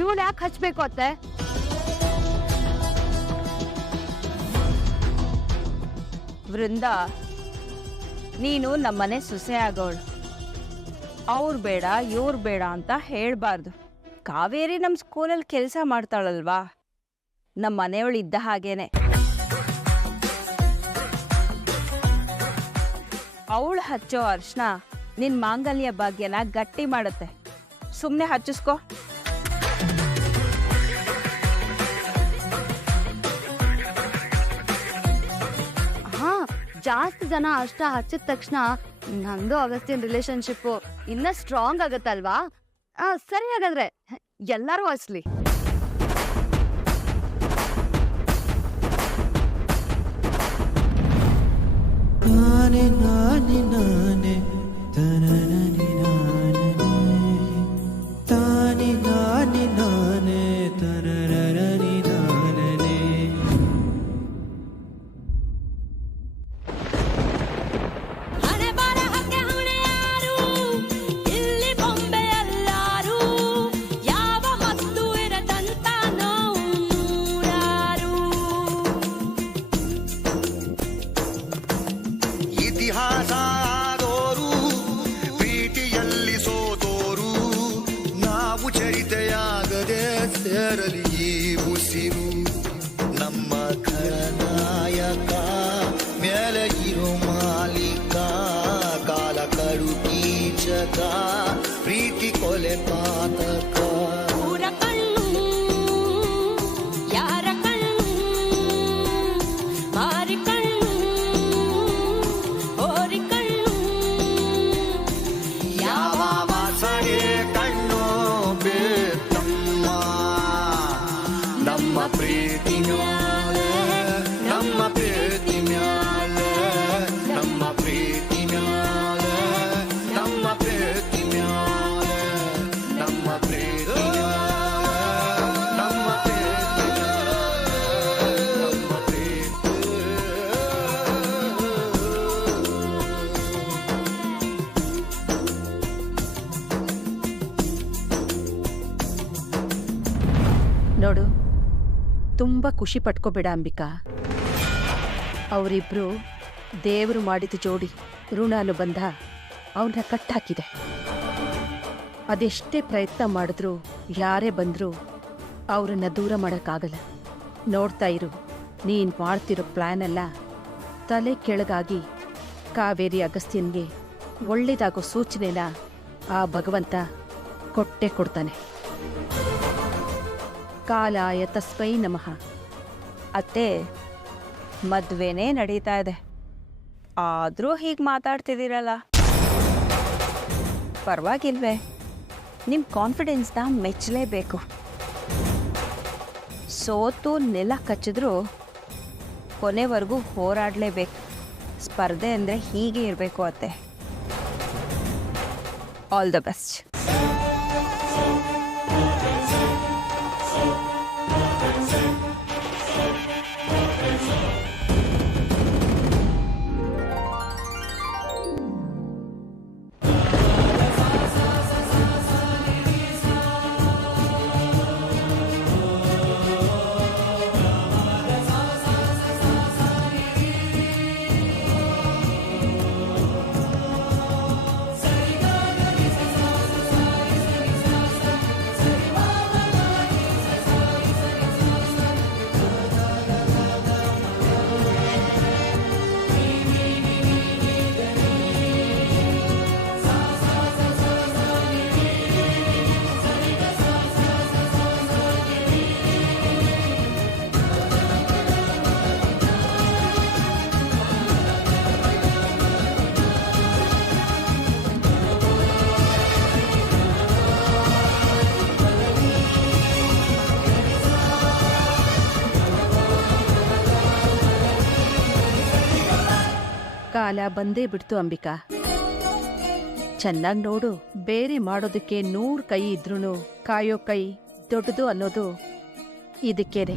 ಇವಳು ಯಾಕೆ ಹಚ್ಬೇಕು ಅತ್ತೆ? ವೃಂದ, ನೀನು ನಮ್ಮನೆ ಸೊಸೆ ಆಗೋಳು. ಅವ್ರು ಬೇಡ ಇವ್ರು ಬೇಡ ಅಂತ ಹೇಳ್ಬಾರ್ದು. ಕಾವೇರಿ ನಮ್ಮ ಸ್ಕೂಲಲ್ಲಿ ಕೆಲಸ ಮಾಡ್ತಾಳಲ್ವಾ, ನಮ್ಮ ಮನೆಯವಳು ಇದ್ದ ಹಾಗೇನೆ. ಅವಳು ಹಚ್ಚೋ ಅರ್ಶನ ನಿನ್ ಮಾಂಗಲ್ಯ ಭಾಗ್ಯನ ಗಟ್ಟಿ ಮಾಡುತ್ತೆ. ಸುಮ್ಮನೆ ಹಚ್ಚಿಸ್ಕೋ. ಹಾ, ಜಾಸ್ತಿ ಜನ ಅಷ್ಟ ಹಚ್ಚಿದ ತಕ್ಷಣ ನಂದು ಅಗಸ್ತ್ಯನ್ ರಿಲೇಶನ್ಶಿಪ್ ಇನ್ನ ಸ್ಟ್ರಾಂಗ್ ಆಗತ್ತಲ್ವಾ? ಸರಿ, ಹಾಗಾದ್ರೆ ಎಲ್ಲರೂ ಹಚ್ಲಿ. ನಾನೇ ನಾನೇ ನಾನೇ ತನನನಿ ನಾನೇ ತಾನೇ ನಾನೇ ನಾನೇ ತನನನಿ ನಾನೇ. ಹಣೆ ಬಾರ ಹಕ್ಕೆ ಹಣೆ ಯಾರು ಇಲ್ಲಿ ಬೊಂಬೆ ಎಲ್ಲಾರು ಯಾವ ಹತ್ತು ಇರದಂತ ನೂರಾರು. ಇತಿಹಾಸ ಆಗೋರು ಪ್ರೀತಿಯಲ್ಲಿ ಸೋತೋರು, ನಾವು ಚರಿತೆಯಾಗದೆ ಸೇರಲಿ ಈ ಉಸಿರು. ನಮ್ಮ ಖಳನಾಯಕ ಮೇಲೆ ಇರೋ ಮಾಲೀಕ, ಕಾಲ ಕಡು ಕೀಚಕ, ಪ್ರೀತಿ ಕೊಲೆ ಪಾತಕ. ಊರ ಕಣ್ಣು ಯಾರ ಕಣ್ಣು, ಮಾರಿ ಕಣ್ಣು ಓರಿ ಕಣ್ಣು. ಯಾವ ವಾಸನೆ ಕಣ್ಣು ಬೇತಮ್ಮ, ನಮ್ಮ ಪ್ರೀತಿ ಮ್ಯಾಲೆ, ನಮ್ಮ ಪ್ರೀತಿ ಮ್ಯಾಲೆ, ನಮ್ಮ ಪ್ರೀತಿ ಮ್ಯಾಲೆ, ನಮ್ಮ ಪ್ರೀತಿ ಮ್ಯಾಲೆ, ನಮ್ಮ ಪ್ರೀತಿ ಮ್ಯಾಲೆ, ನಮ್ಮ ಪ್ರೀತಿ ಮ್ಯಾಲೆ, ನಮ್ಮ ಪ್ರೀತಿ. ನೋಡು, ತುಂಬ ಖುಷಿ ಪಟ್ಕೋಬೇಡ ಅಂಬಿಕಾ. ಅವರಿಬ್ರು ದೇವರು ಮಾಡಿದ ಜೋಡಿ. ಋಣಾನುಬಂಧ ಅವನ್ನ ಕಟ್ಟಾಕಿದೆ. ಅದೆಷ್ಟೇ ಪ್ರಯತ್ನ ಮಾಡಿದ್ರು, ಯಾರೇ ಬಂದರೂ ಅವರನ್ನ ದೂರ ಮಾಡೋಕ್ಕಾಗಲ್ಲ. ನೋಡ್ತಾ ಇರು, ನೀನು ಮಾಡ್ತಿರೋ ಪ್ಲ್ಯಾನ್ ಎಲ್ಲ ತಲೆ ಕೆಳಗಾಗಿ ಕಾವೇರಿ ಅಗಸ್ತ್ಯನ್ಗೆ ಒಳ್ಳೇದಾಗೋ ಸೂಚನೆನ ಆ ಭಗವಂತ ಕೊಟ್ಟೇ ಕೊಡ್ತಾನೆ. ಕಾಲಾಯ ತಸ್ಮೈ ನಮಃ. ಅತ್ತೆ, ಮದುವೆನೇ ನಡೀತಾ ಇದೆ, ಆದರೂ ಹೀಗೆ ಮಾತಾಡ್ತಿದ್ದೀರಲ್ಲ, ಪರವಾಗಿಲ್ವೇ? ನಿಮ್ಮ ಕಾನ್ಫಿಡೆನ್ಸ್ನ ಮೆಚ್ಚಲೇಬೇಕು. ಸೋತು ನೆಲ ಕಚ್ಚಿದ್ರೂ ಕೊನೆವರೆಗೂ ಹೋರಾಡಲೇಬೇಕು. ಸ್ಪರ್ಧೆ ಅಂದರೆ ಹೀಗೆ ಇರಬೇಕು ಅತ್ತೆ. All the best. ಕಾಲ ಬಂದೇ ಬಿಡ್ತು ಅಂಬಿಕಾ. ಚೆನ್ನಾಗಿ ನೋಡು, ಬೇರೆ ಮಾಡೋದಕ್ಕೆ 100 ಕೈ ಇದ್ರೂ ಕಾಯೋ ಕೈ ದೊಡ್ಡದು ಅನ್ನೋದು ಇದಕ್ಕೇನೆ.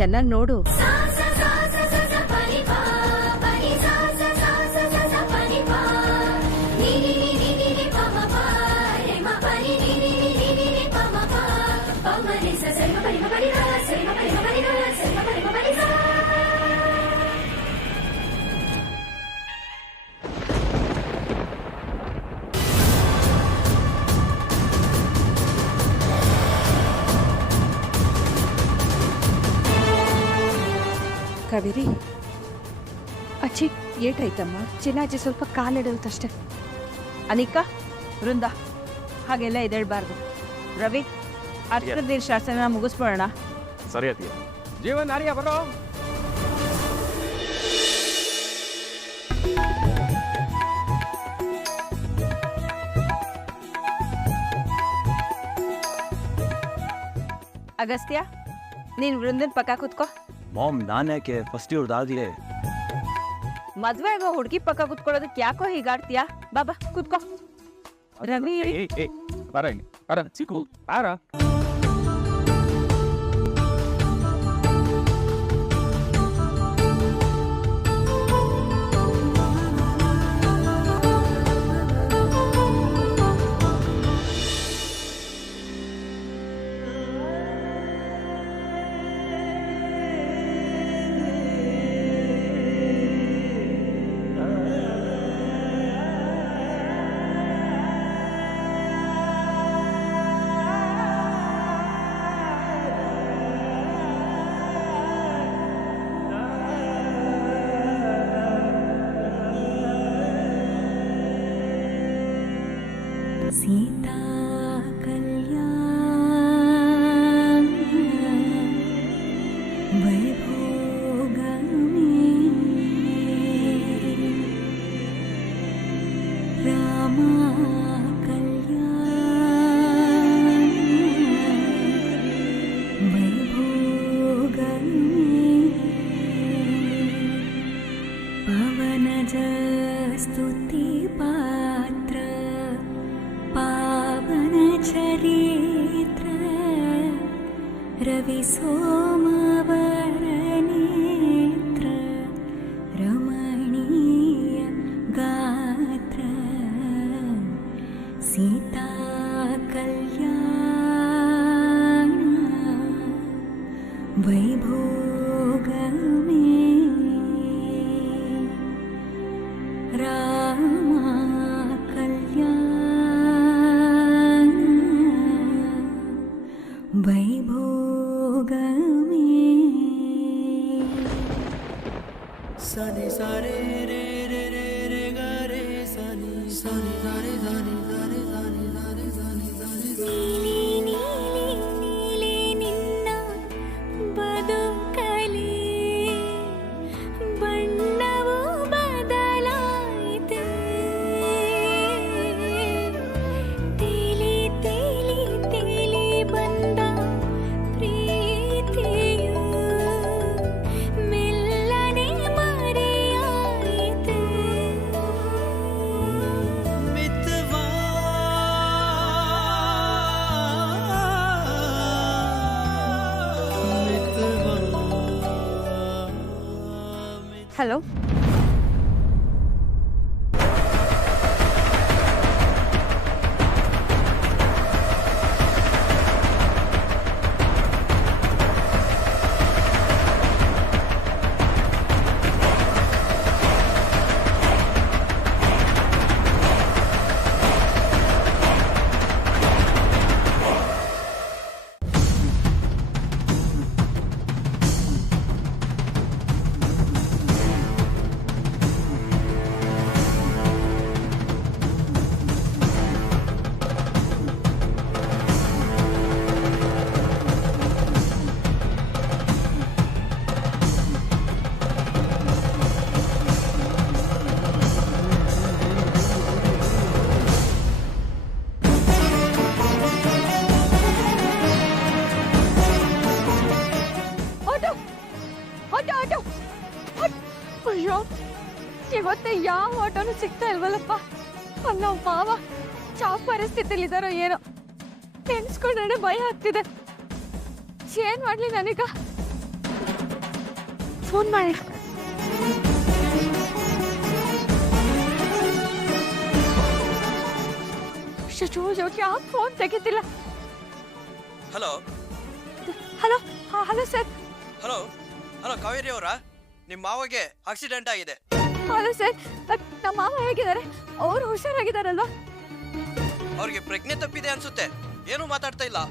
ಚೆನ್ನಾಗಿ ನೋಡು. ಕಾವೇರಿ ಅಚ್ಚಿ ಏಟಾಯ್ತಮ್ಮ? ಚಿನ್ನಾಜಿ ಸ್ವಲ್ಪ ಕಾಲಿಡುತ್ತಷ್ಟೇ. ಅನಿಕಾ, ವೃಂದ, ಹಾಗೆಲ್ಲ ಎದ್ದೇಳಬಾರ್ದು. ರವಿ, ಅರ್ಶನದ ಶಾಸನ ಮುಗಿಸ್ಬೋಣ. ಸರಿ ಅತ್ತಿಗೆ. ಜೀವನ್ ನಾರಿಯ ಬರೋ. ಅಗಸ್ತ್ಯ, ನೀನ್ ವೃಂದನ್ ಪಕ್ಕ ಕೂತ್ಕೋ. ಮಾಮ್, ನಾನು ಯಾಕೆ ಫಸ್ಟ್ ಇವ್ರದ್ದಾಗಲೇ ಮದ್ವೆ ಆಗೋ ಹುಡುಗಿ ಪಕ್ಕ ಕೂತ್ಕೊಳ್ಳೋದಕ್ಕೆ ಯಾಕೋ ಹೀಗಾಡ್ತೀಯಾ? ಬಾಬಾ ಕೂತ್ಕೋ. ರವಿ, ಬರ ಇಲ್ಲಿ, ಬರ ಚಿಕ್ಕು ಬಾರ. सीता कल्याण वैभोगमे रामा कल्याण वैभोगमे पवनज स्तुति पात्र पावन चरित्र रवि सोमवर नेत्र रमणीय गात्र सीता कल्याण वैभोगमे रामा कल्याण वैभोगमे सनि सारे रे रे रे रे गा रे सनि सनि सारे सारे सारे सारे सारे सारे सारे ನೀಲಿ ನೀಲಿ ನೀಲಿ ನಿನ್ನ ಬದುಕಲಿ ಬಣ್ಣವು ಬದಲಾಯಿತೆ ತೇಲಿ ತೇಲಿ ತೇಲಿ ಬಂದ ಪ್ರೀತಿಯು ಮೆಲ್ಲನೆ ಮರೆಯಾಯಿತೆ मितवा ಹಲೋ, ಅಯ್ಯೋ ಇವತ್ತೆ ಯಾವ ಆಟೋನು ಸಿಗ್ತಾ ಇಲ್ವಲ್ಲಪ್ಪ. ನಮ್ಮ ಮಾವ ಚಾಪ್ ಪರಿಸ್ಥಿತಿಲಿದ್ದಾರೋ ಏನೋ, ನೆನ್ಸ್ಕೊಂಡ್ರೆ ಭಯ ಆಗ್ತಿದೆ. ಏನ್ ಮಾಡ್ಲಿ ನಾನೀಗ? ಫೋನ್ ಮಾಡಿ. ಯಾಕೆ ಫೋನ್ ತೆಗಿತಿಲ್ಲ? Hello hello, hello sir. Hello hello Kaveri ಅವರಾ? ನಿಮ್ಮ ಮಾವಗೆ ಆಕ್ಸಿಡೆಂಟ್ ಆಗಿದೆ. ಹಲೋ ಸರ್, ನಮ್ಮ ಮಾವ ಹೇಗಿದ್ದಾರೆ? ಅವರು ಹುಷಾರಾಗಿದ್ದಾರಲ್ವಾ? ಅವ್ರಿಗೆ ಪ್ರಜ್ಞೆ ತಪ್ಪಿದೆ ಅನ್ಸುತ್ತೆ, ಏನು ಮಾತಾಡ್ತಾ ಇಲ್ಲ.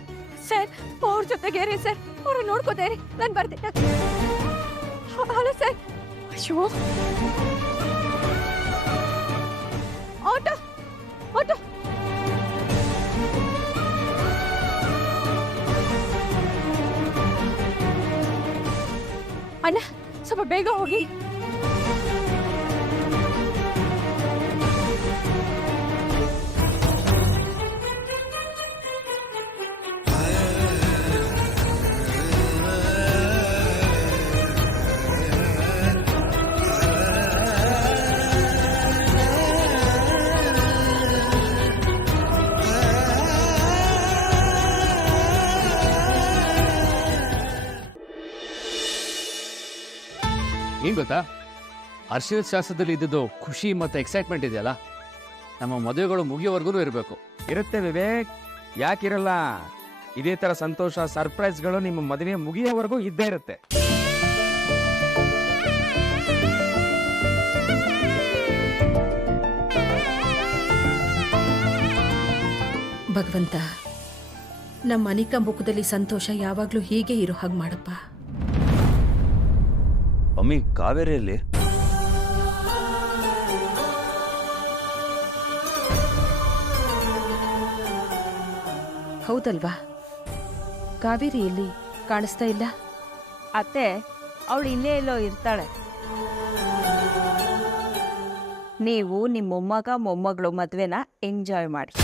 ಸರ್, ಅವ್ರ ಜೊತೆಗೆ ರೀ ಸರ್, ಅವ್ರು ನೋಡ್ಕೋತೇರಿ, ನಾನು ಬರ್ತೀನಿ. Hello sir. ಅಯ್ಯೋ ಆಟೋ ಆಟೋ ಅಣ್ಣ ಸ್ವಲ್ಪ ಬೇಗ ಹೋಗಿ. ಏನ್ ಗೊತ್ತಾ, ಅರ್ಶಿದ ಶಾಸ್ತ್ರದಲ್ಲಿ ಇದ್ದಿದ್ದು ಖುಷಿ ಮತ್ತೆ ಎಕ್ಸೈಟ್ಮೆಂಟ್ ಇದೆಯಲ್ಲ, ನಮ್ಮ ಮದುವೆಗಳು ಮುಗಿಯೋವರೆಗೂ ಇರಬೇಕು. ಇರುತ್ತೆ ವಿವೇಕ್, ಯಾಕಿರಲ್ಲ. ಇದೇ ತರ ಸಂತೋಷ ಸರ್ಪ್ರೈಸ್ಗಳು ನಿಮ್ಮ ಮದುವೆ ಮುಗಿಯೋವರೆಗೂ ಇದ್ದೇ ಇರುತ್ತೆ. ಭಗವಂತ, ನಮ್ಮ ಅನಿಕಾ ಮುಖದಲ್ಲಿ ಸಂತೋಷ ಯಾವಾಗ್ಲೂ ಹೀಗೆ ಇರೋ ಹಾಗೆ ಮಾಡಪ್ಪ. ಮಮ್ಮಿ, ಕಾವೇರಿಯಲ್ಲಿ ಹೌದಲ್ವಾ? ಕಾವೇರಿ ಎಲ್ಲಿ ಕಾಣಿಸ್ತಾ ಇಲ್ಲ? ಅತ್ತೆ, ಅವಳು ಇಲ್ಲೇ ಎಲ್ಲೋ ಇರ್ತಾಳೆ. ನೀವು ನಿಮ್ಮ ಮೊಮ್ಮಗ ಮೊಮ್ಮಗಳು ಮದ್ವೆನ ಎಂಜಾಯ್ ಮಾಡಿ.